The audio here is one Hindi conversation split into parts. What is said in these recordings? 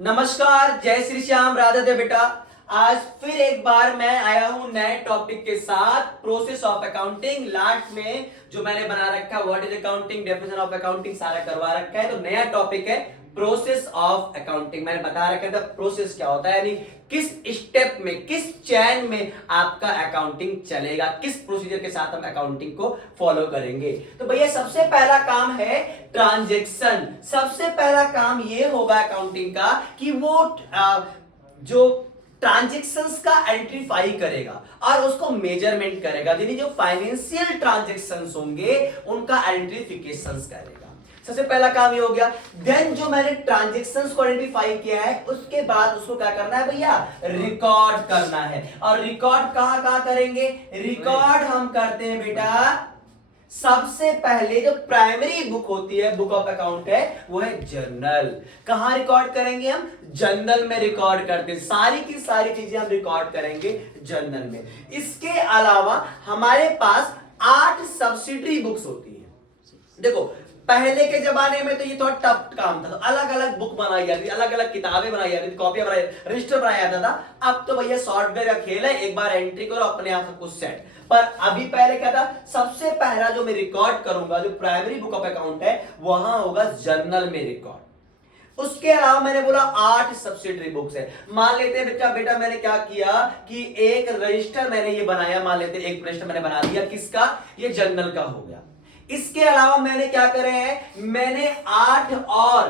नमस्कार, जय श्री श्याम, राधे दे बेटा। आज फिर एक बार मैं आया हूं नए टॉपिक के साथ, प्रोसेस ऑफ अकाउंटिंग। लास्ट में जो मैंने बना रखा है what is accounting, definition of accounting सारा करवा रखा है। तो नया टॉपिक है प्रोसेस ऑफ अकाउंटिंग। मैंने बता रखा था प्रोसेस क्या होता है, यानी किस स्टेप में, किस चैन में आपका अकाउंटिंग चलेगा, किस प्रोसीजर के साथ हम अकाउंटिंग को फॉलो करेंगे। तो भैया सबसे पहला काम है ट्रांजैक्शन। सबसे पहला काम ये होगा अकाउंटिंग का कि वो जो ट्रांजैक्शंस का आइडेंटिफाई करेगा और उसको मेजरमेंट करेगा, यानी जो फाइनेंशियल ट्रांजैक्शंस होंगे उनका आइडेंटिफिकेशंस करेगा। सबसे पहला काम ये हो गया। देन जो मैंने ट्रांजैक्शंस को आइडेंटिफाई किया है उसके बाद उसको क्या करना है भैया, रिकॉर्ड करना है। और रिकॉर्ड कहां कहां करेंगे, रिकॉर्ड हम करते हैं बेटा सबसे पहले जो प्राइमरी बुक होती है, बुक ऑफ अकाउंट है, वो है जर्नल। कहां रिकॉर्ड करेंगे हम, जर्नल में रिकॉर्ड करते हैं। सारी की सारी चीजें हम रिकॉर्ड करेंगे जर्नल में। इसके अलावा हमारे पास 8 सब्सिडरी बुक्स होती है। देखो पहले के जमाने में तो ये थोड़ा टफ काम था, तो अलग अलग बुक बनाई जाती थी, अलग अलग किताबें बनाई जाती थी, कॉपियां बनाई, रजिस्टर बनाया जाता था। अब तो भैया सॉफ्टवेयर का खेल है, एक बार एंट्री करो अपने आप सब कुछ सेट। पर अभी पहले क्या था, सबसे पहला जो मैं रिकॉर्ड करूंगा, जो प्राइमरी बुक ऑफ अकाउंट है, वहां होगा जर्नल में रिकॉर्ड। उसके अलावा मैंने बोला 8 सब्सिडरी बुक्स है। मान लेते हैं बेटा मैंने क्या किया कि एक रजिस्टर मैंने ये बनाया, मान लेते हैं एक रजिस्टर मैंने बना दिया, किसका, ये जर्नल का हो गया। इसके अलावा मैंने क्या करे हैं, मैंने 8 और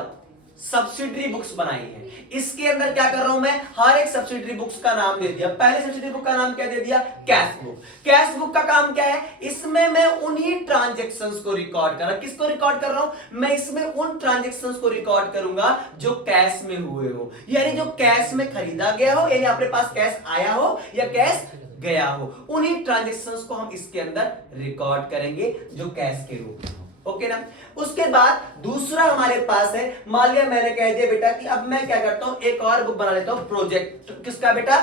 सब्सिडरी बुक्स बनाई है। इसके अंदर क्या कर रहा हूं मैं, हर एक सब्सिडरी बुक्स का नाम दे दिया। पहले सब्सिडरी बुक का नाम क्या दे दिया, कैश बुक। कैश बुक का काम क्या है, इसमें मैं उन्हीं ट्रांजैक्शंस को रिकॉर्ड कर रहा हूं। किसको रिकॉर्ड कर रहा हूं, मैं इसमें उन ट्रांजैक्शंस को रिकॉर्ड करूंगा जो कैश में हुए हो, यानी जो कैश में खरीदा गया हो, यानी अपने पास कैश आया हो या कैश गया हो, उन्हीं ट्रांजैक्शंस को हम इसके अंदर रिकॉर्ड करेंगे जो कैश के रूप में हो। ओके ना। उसके बाद दूसरा हमारे पास है, मान लिया मैंने कह दिया बेटा कि अब मैं क्या करता हूं, एक और बुक बना लेता हूं, प्रोजेक्ट किसका बेटा,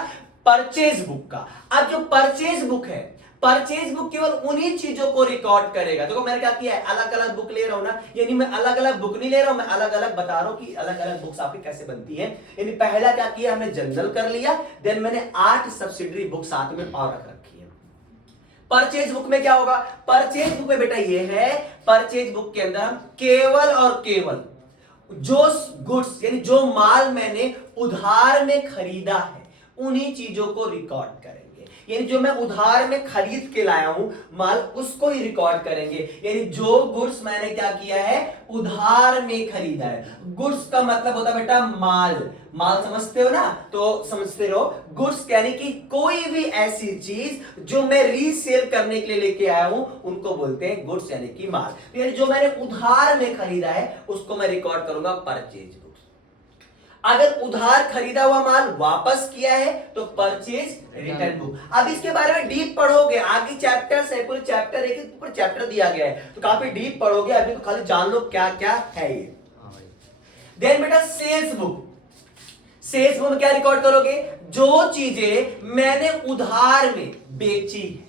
परचेज बुक का। अब जो परचेज बुक है, परचेज बुक केवल उन्हीं चीजों को रिकॉर्ड करेगा। देखो मैंने क्या किया है, अलग अलग बुक ले रहा हूं ना, यानी मैं अलग अलग बुक नहीं ले रहा हूं, मैं अलग अलग बता रहा हूं कि अलग अलग बुक्स आपकी कैसे बनती है। यानी पहला क्या किया हमने, जनरल कर लिया, देन मैंने 8 सब्सिडरी बुक साथ में और रख रखी है। परचेज बुक में क्या होगा, परचेज बुक में बेटा ये है, परचेज बुक के अंदर हम केवल और केवल जो गुड्स, यानी जो माल मैंने उधार में खरीदा है, उन्हीं चीजों को रिकॉर्ड करेंगे। यानी जो मैं उधार में खरीद के लाया हूं माल, उसको ही रिकॉर्ड करेंगे। यानी जो गुड्स मैंने क्या किया है, उधार में खरीदा है। गुड्स का मतलब होता है बेटा माल, माल समझते हो ना, तो समझते रहो। गुड्स यानी कि कोई भी ऐसी चीज जो मैं रीसेल करने के लिए लेके आया हूं, उनको बोलते हैं गुड्स यानी कि माल। यानी जो मैंने उधार में खरीदा है उसको मैं रिकॉर्ड करूंगा परचेज बुक। अगर उधार खरीदा हुआ माल वापस किया है तो परचेज रिटर्न बुक। अब इसके बारे में डीप पढ़ोगे, आगे चैप्टर्स है, पूरे चैप्टर एक ऊपर चैप्टर दिया गया है, तो काफी डीप पढ़ोगे। अभी तो खाली जान लो क्या क्या है ये। देन बेटा सेल्स बुक, सेल्स बुक में क्या रिकॉर्ड करोगे, जो चीजें मैंने उधार में बेची है,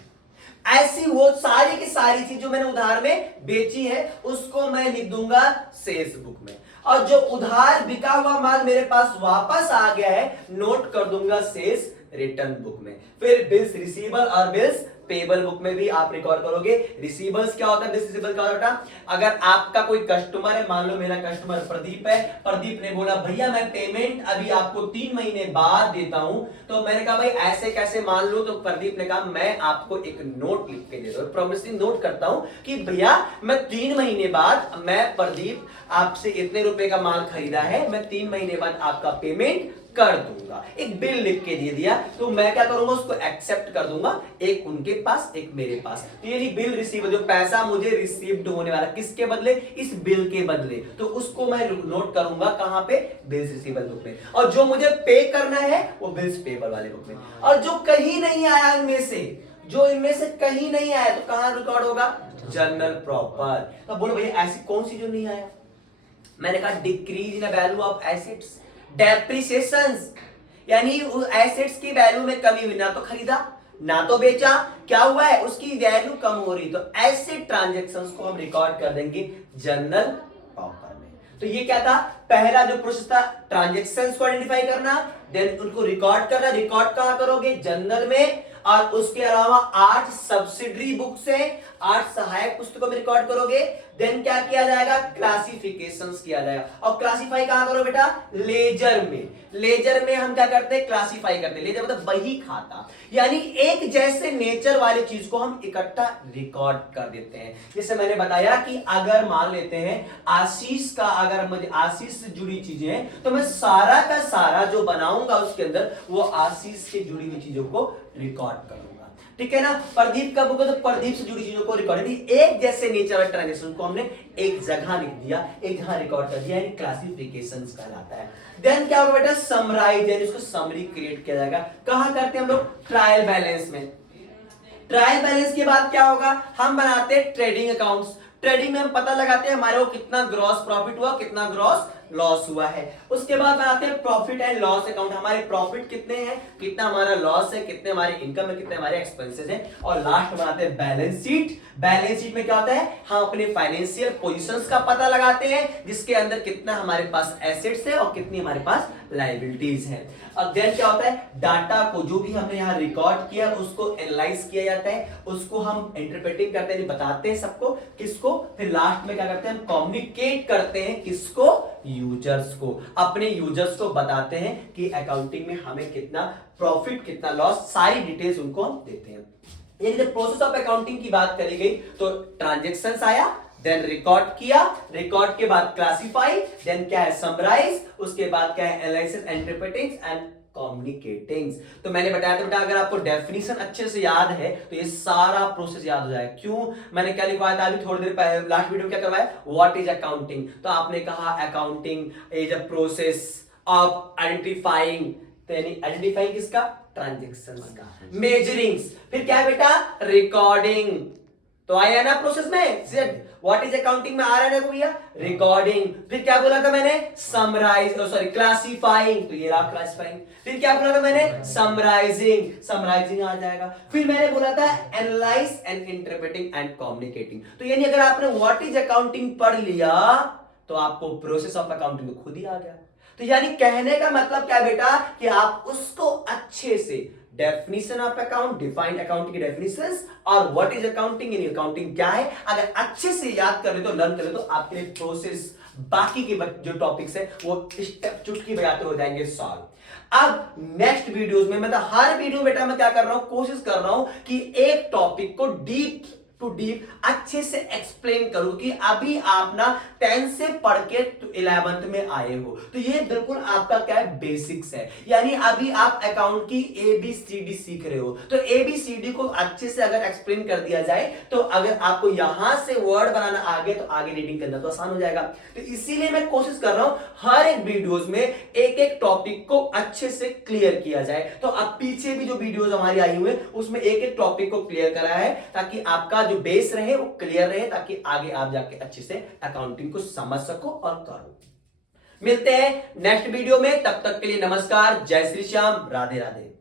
ऐसी वो सारी की सारी चीज जो मैंने उधार में बेची है उसको मैं लिख दूंगा सेल्स बुक में। और जो उधार बिका हुआ माल मेरे पास वापस आ गया है, नोट कर दूंगा सेल्स रिटर्न बुक में। फिर बिल्स रिसीवेबल और बिल्स पेबल बुक में भी आप रिकॉर्ड करोगे। रिसीवेबल्स क्या होता है, बिल्स रिसीवेबल क्या होता है, अगर आपका कोई कस्टमर है, मान लो मेरा कस्टमर प्रदीप है, प्रदीप ने बोला भैया मैं पेमेंट अभी आपको 3 महीने बाद देता हूं, तो मैंने कहा भाई ऐसे कैसे मान लो, तो प्रदीप ने कहा मैं आपको एक नोट लिख के दे दूं, प्रॉमिसिंग नोट करता हूं कि भैया मैं 3 महीने बाद, मैं प्रदीप आपसे इतने रुपए का माल खरीदा है, मैं 3 महीने बाद आपका पेमेंट कर दूंगा। एक बिल लिख के दे दिया, तो मैं क्या करूंगा, उसको एक्सेप्ट कर दूंगा, एक उनके पास एक मेरे पास। तो ये बिल रिसीव, जो पैसा मुझे रिसीव्ड होने वाला किसके बदले, इस बिल के बदले, तो उसको मैं नोट करूंगा कहां पे, बिल्स रिसीवेबल बुक में। और जो मुझे पे करना है वो बिल्स पेबल वाले बुक में। और जो कहीं नहीं आया इनमें से, जो इनमें से कहीं नहीं आया तो कहां रिकॉर्ड होगा, जर्नल प्रॉपर। तो बोलो भैया ऐसी कौन सी जो नहीं आया, मैंने कहा decrease in value of assets, depreciations, यानी एसेट्स की वैल्यू में कमी हुई, ना तो खरीदा ना तो बेचा, क्या हुआ है, उसकी वैल्यू कम हो रही, तो ऐसे ट्रांजैक्शंस को हम रिकॉर्ड कर देंगे जर्नल प्रॉपर में। तो ये क्या था, पहला जो प्रोसेस था ट्रांजेक्शंस को आइडेंटिफाई करना, देन उनको रिकॉर्ड करना। रिकॉर्ड कहां करोगे? जर्नल में। और उसके अलावा 8 सब्सिडरी बुक्स है, 8 सहायक पुस्तकों में रिकॉर्ड करोगे। देन क्या किया जाएगा? क्लासिफिकेशंस किया जाएगा। और क्लासिफाई कहां करो बेटा? लेजर में। लेजर में हम क्या करते हैं? क्लासिफाई करते हैं। लेजर मतलब बही खाता, यानी एक जैसे नेचर वाली चीज को हम इकट्ठा रिकॉर्ड कर देते हैं। जैसे मैंने बताया कि अगर मान लेते हैं आशीष का, अगर मुझे आशीष से जुड़ी चीजें हैं तो मैं सारा का सारा जो बनाऊंगा उसके अंदर वो आशीष से जुड़ी हुई चीजों को रिकॉर्ड करूंगा। ठीक है ना? प्रदीप का बुक है तो प्रदीप से जुड़ी चीजों को रिकॉर्ड, एक जैसे नेचर और ट्रांजेक्शन को हमने एक जगह लिख दिया, एक जगह रिकॉर्ड कर दिया, यानी क्लासिफिकेशंस कहलाता है। देन क्या होगा बेटा? समराइज, यानी उसको समरी क्रिएट किया जाएगा। कहां करते हैं हम लोग? ट्रायल बैलेंस में। ट्रायल बैलेंस के बाद क्या होगा? हम बनाते हैं ट्रेडिंग अकाउंट्स। ट्रेडिंग में हम पता लगाते हैं हमारे को कितना ग्रॉस प्रॉफिट हुआ, कितना ग्रॉस लॉस हुआ है। उसके बाद बनाते हैं प्रॉफिट एंड लॉस अकाउंट। हमारे प्रॉफिट कितने हैं, कितना हमारा लॉस है, कितने हमारे इनकम है, कितने हमारे एक्सपेंसेस हैं। और लास्ट बनाते हैं बैलेंस शीट। बैलेंस शीट में क्या होता है? हम अपने फाइनेंशियल पोजीशंस का पता लगाते हैं, जिसके अंदर कितना हमारे पास एसेट्स है और कितनी हमारे पास लायबिलिटीज है। और देन क्या होता है? डाटा को जो भी हमने यहाँ रिकॉर्ड किया उसको एनालाइज किया जाता है, उसको हम इंटरप्रेटिंग करते हैं, बताते हैं सबको, किसको? फिर लास्ट में क्या करते हैं? हम कम्युनिकेट करते हैं, किसको? यूजर्स को। अपने यूजर्स को बताते हैं कि अकाउंटिंग में हमें कितना प्रॉफिट, कितना लॉस, सारी डिटेल्स उनको हम देते हैं। यानी जब प्रोसेस ऑफ अकाउंटिंग की बात करी गई तो ट्रांजेक्शंस आया, देन रिकॉर्ड किया, रिकॉर्ड के बाद क्लासिफाई, देन क्या है? समराइज, उसके बाद क्या है? Analysis, interpreting and communicating. तो मैंने बताया था बेटा अगर आपको डेफिनेशन अच्छे से याद है तो ये सारा प्रोसेस याद हो जाएगा। क्यों? मैंने क्या लिखवाया था अभी थोड़ी देर पहले लास्ट वीडियो में? क्या करवाया? What is accounting. तो आपने कहा accounting is a process of identifying, तो यानी आइडेंटिफाइंग किसका? ट्रांजेक्शंस का। मेजरिंग, फिर क्या है बेटा? रिकॉर्डिंग। तो आया ना प्रोसेस में? व्हाट इज अकाउंटिंग में आ रहा है ना भैया? रिकॉर्डिंग। फिर क्या बोला था मैंने? समराइज, सॉरी क्लासिफाइंग, तो ये रहा क्लासिफाइंग। फिर क्या बोला था मैंने? समराइजिंग, समराइजिंग आ जाएगा। फिर मैंने बोला था analyse and interpreting and communicating. तो यानी अगर आपने व्हाट इज अकाउंटिंग पढ़ लिया तो आपको प्रोसेस ऑफ अकाउंटिंग तो खुद ही आ गया। तो यानी कहने का मतलब क्या बेटा? कि आप उसको अच्छे से definition of account, defined accounting की डेफिनेशंस और what is accounting, in accounting क्या है, अगर अच्छे से याद कर ले तो, लर्न कर ले तो आपके लिए प्रोसेस, बाकी के जो टॉपिक्स है वो स्टेप चुटकी बजाते हो जाएंगे सॉल्व। अब नेक्स्ट वीडियोस में, मतलब हर वीडियो बेटा मैं क्या कर रहा हूं? कोशिश कर रहा हूं कि एक टॉपिक को डीप टू डीप अच्छे से एक्सप्लेन करूं कि अभी आप ना 10 से पढ़ के 11th में आए हो, तो ये बिल्कुल आपका क्या है? बेसिक्स है। यानी अभी आप अकाउंट की ABCD सीख रहे हो, तो ABCD को अच्छे से अगर एक्सप्लेन कर दिया जाए तो अगर आपको यहां से वर्ड बनाना आगे तो आगे रीडिंग करना तो आसान हो जाएगा। तो इसीलिए मैं कोशिश कर रहा हूं हर एक वीडियोस में एक एक टॉपिक को अच्छे से क्लियर किया जाए। तो अब पीछे भी जो वीडियोस हमारी आई हुई है उसमें एक एक टॉपिक को क्लियर करा है, ताकि आपका जो बेस रहे वो क्लियर रहे, ताकि आगे आप जाके अच्छे से अकाउंटिंग को समझ सको और करो। मिलते हैं नेक्स्ट वीडियो में, तब तक के लिए नमस्कार, जय श्री श्याम, राधे राधे।